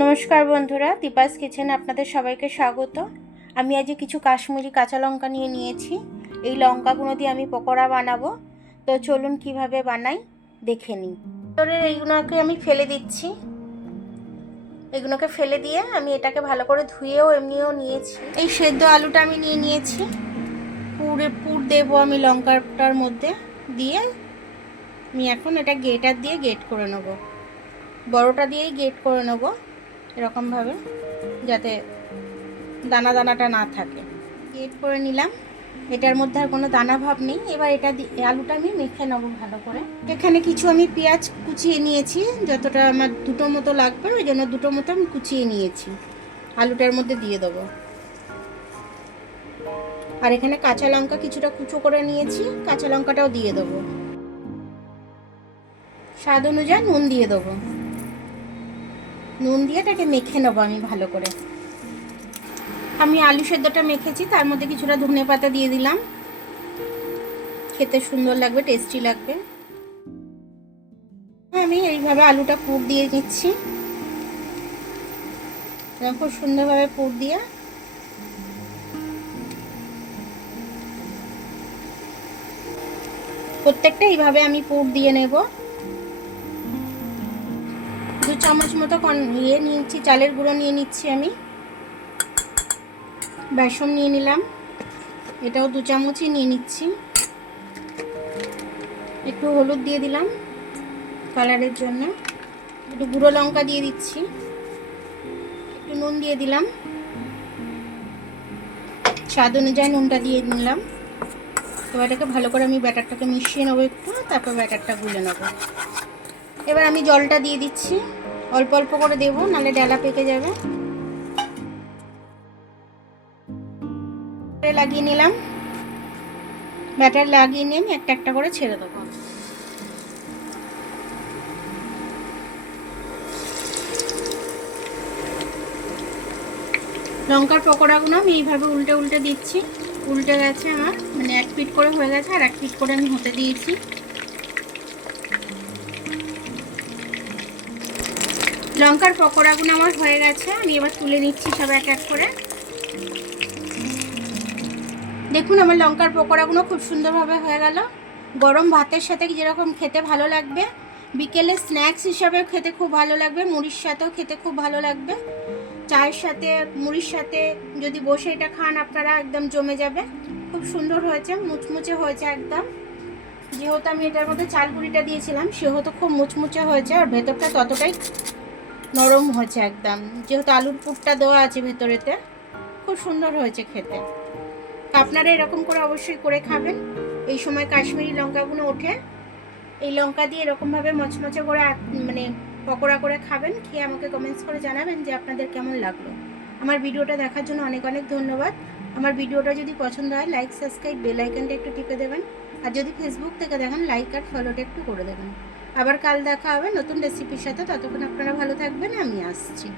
নমস্কার বন্ধুরা, দীপাস কিচেনে আপনাদের সবাইকে স্বাগত। আমি আজ কিছু কাশ্মীরি কাঁচা লঙ্কা নিয়েছি। এই লঙ্কাগুলো দিয়ে আমি পকোড়া বানাবো। তো চলুন কিভাবে বানাই দেখে নিই। এইগুলোকে আমি ফেলে দিচ্ছি। এগুলোকে ফেলে দিয়ে আমি এটাকে ভালো করে ধুয়েও এমনিও নিয়েছি। এই সেদ্ধ আলুটা আমি নিয়েছি। পুর দেবো আমি লঙ্কাটার মধ্যে দিয়ে। আমি এখন এটা গ্রেটার দিয়ে গ্রেট করে নেব। বড়টা দিয়েই গ্রেট করে নেব এরকমভাবে, যাতে দানাটা না থাকে। গ্রেট করে নিলাম। এটার মধ্যে আর কোনো দানা ভাব নেই। এবার আলুটা আমি মেখে নেবো ভালো করে। এখানে কিছু আমি পেঁয়াজ কুচিয়ে নিয়েছি, যতটা আমার দুটো মতো লাগবে ওই জন্য দুটো মতো আমি কুচিয়ে নিয়েছি। আলুটার মধ্যে দিয়ে দেবো। আর এখানে কাঁচা লঙ্কা কিছুটা কুচো করে নিয়েছি, কাঁচা লঙ্কাটাও দিয়ে দেবো। স্বাদ অনুযায়ী নুন দিয়ে দেবো। নুন দিয়ে এটাকে মেখে নেবো আমি ভালো করে। আমি আলু সেদ্ধটা মেখেছি, তার মধ্যে কিছুটা ধনে পাতা দিয়ে দিলাম। খেতে সুন্দর লাগবে, টেস্টি লাগবে। আমি এইভাবে আলুটা পুর দিয়ে নিচ্ছি। খুব সুন্দরভাবে পুর দিয়ে প্রত্যেকটা এইভাবে আমি পুর দিয়ে নেব। 2 চামচ মতো নিয়েছি, চালের গুঁড়ো নিয়ে নিচ্ছি আমি। বেসন নিয়ে নিলাম, এটাও 2 চামচই নিয়ে নিচ্ছি। একটু হলুদ দিয়ে দিলাম কালারের জন্য। একটু গুঁড়ো লঙ্কা দিয়ে দিচ্ছি। একটু নুন দিয়ে দিলাম, স্বাদ অনুযায়ী নুনটা দিয়ে নিলাম। এবার এটাকে ভালো করে আমি ব্যাটারটাকে মিশিয়ে নেবো একটু, তারপর ব্যাটারটা গুলে নেবো। এবার আমি জলটা দিয়ে দিচ্ছি, অল্প অল্প করে দেবো, নাহলে ডালা পেকে যাবে। লাগিয়ে নিলাম। ব্যাটার লাগিয়ে নিয়ে আমি একটা একটা করে ছেড়ে দেবো। লঙ্কার পকোড়াগুলো আমি এইভাবে উল্টে উল্টে দিচ্ছি। উল্টে গেছে আমার, মানে 1 পিঠ করে হয়ে গেছে, আর 1 পিঠ করে আমি হতে দিয়েছি। লঙ্কার পকোড়াগুলো আমার হয়ে গেছে, আমি এবার তুলে নিচ্ছি সব এক এক করে। দেখুন আমার লঙ্কার পকোড়াগুলো খুব সুন্দরভাবে হয়ে গেল। গরম ভাতের সাথে যেরকম খেতে ভালো লাগবে, বিকেলে স্ন্যাক্স হিসাবে খেতে খুব ভালো লাগবে, মুড়ির সাথেও খেতে খুব ভালো লাগবে। চায়ের সাথে, মুড়ির সাথে যদি বসে এটা খান আপনারা, একদম জমে যাবে। খুব সুন্দর হয়েছে, মুচমুচে হয়েছে একদম। যেহেতু আমি এটার মধ্যে চাল গুঁড়িটা দিয়েছিলাম, সেহেতু খুব মুচমুচে হয়েছে, আর ভেতরটা ততটাই নরম হয়েছে একদম। যেহেতু আলুর পুরটা দেওয়া আছে ভেতরেতে, খুব সুন্দর হয়েছে খেতে। আপনারা এরকম করে অবশ্যই করে খাবেন। এই সময় কাশ্মীরি লঙ্কাগুলো ওঠে, এই লঙ্কা দিয়ে এরকমভাবে মচমচে করে মানে পকোড়া করে খাবেন। খেয়ে আমাকে কমেন্টস করে জানাবেন যে আপনাদের কেমন লাগলো। আমার ভিডিওটা দেখার জন্য অনেক অনেক ধন্যবাদ। আমার ভিডিওটা যদি পছন্দ হয়, লাইক, সাবস্ক্রাইব, বেল আইকনটা একটু টিপে দেবেন। আর যদি ফেসবুক থেকে দেখেন, লাইক আর ফলোটা একটু করে দেবেন। আবার কাল দেখা হবে নতুন রেসিপির সাথে। ততক্ষণ আপনারা ভালো থাকবেন, আমি আসছি।